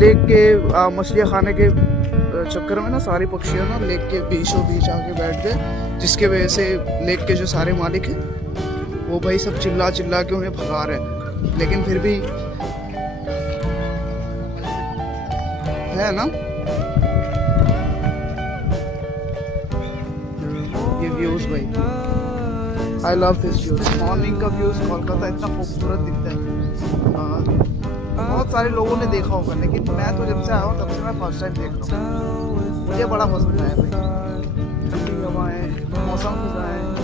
Lake के मछलियाँ खाने के चक्कर में ना सारी पक्षियाँ ना लेक के बीचों बीच आके बैठ गए, जिसके वजह से लेक के जो सारे मालिक हैं वो भाई सब चिल्ला चिल्ला के उन्हें भगा रहे हैं, लेकिन फिर भी है ना ये व्यूज भाई। I love this views. Morning का व्यूज कोलकाता इतना खूबसूरत दिखता है। बहुत सारे लोगों ने देखा होगा, लेकिन मैं तो जब से आया हूँ तब से मैं फर्स्ट टाइम देख रहा हूँ। मुझे बड़ा पसंद है भाई। ठंडी हवाएं, मौसम खुश है।